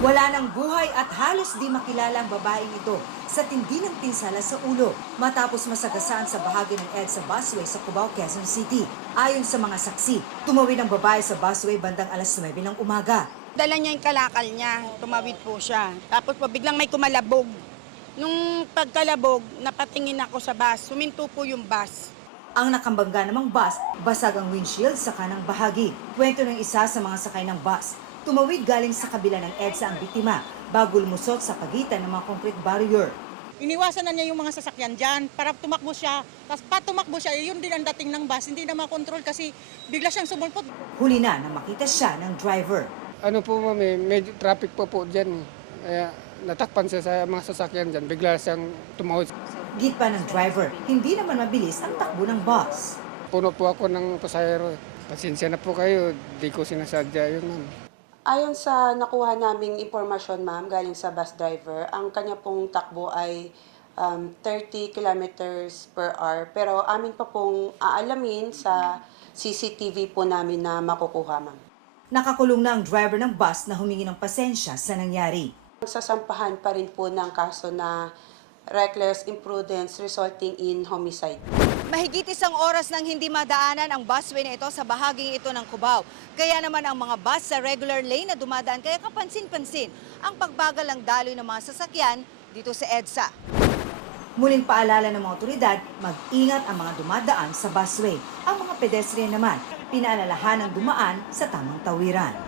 Wala ng buhay at halos di makilala ang babaeng ito sa tindi ng pinsala sa ulo matapos masagasaan sa bahagi ng EDSA busway sa Cubao, Quezon City. Ayon sa mga saksi, tumawid ang babae sa busway bandang alas 9 ng umaga. Dala niya yung kalakal niya, tumawid po siya. Tapos po biglang may kumalabog. Nung pagkalabog, napatingin ako sa bus, suminto po yung bus. Ang nakambangga namang bus, basag ang windshield sa kanang bahagi. Kwento ng isa sa mga sakay ng bus. Tumawid galing sa kabila ng EDSA ang biktima bago lumusot sa pagitan ng mga concrete barrier. Iniwasan na niya yung mga sasakyan dyan para tumakbo siya. Tapos tumakbo siya, yun din ang dating ng bus. Hindi na makontrol kasi bigla siyang sumulpot. Huli na makita siya ng driver. Ano po ma'am, medyo traffic po dyan. Kaya natakpan siya sa mga sasakyan dyan. Bigla siyang tumawid. Git pa ng driver, hindi naman mabilis ang takbo ng bus. Puno po ako ng pasahero. Pasensya na po kayo, di ko sinasadya yun ma'am. Ayon sa nakuha naming impormasyon, ma'am, galing sa bus driver, ang kanya pong takbo ay 30 kilometers per hour. Pero amin pa pong aalamin sa CCTV po namin na makukuha, ma'am. Nakakulong na ang driver ng bus na humingi ng pasensya sa nangyari. Sasampahan pa rin po ng kaso na reckless imprudence resulting in homicide. Mahigit isang oras nang hindi madaanan ang busway na ito sa bahaging ito ng Cubao. Kaya naman ang mga bus sa regular lane na dumadaan kaya kapansin-pansin ang pagbagal ng daloy ng mga sasakyan dito sa EDSA. Muling paalala ng mga otoridad, mag-ingat ang mga dumadaan sa busway. Ang mga pedestrian naman, pinaalalahan ng dumaan sa tamang tawiran.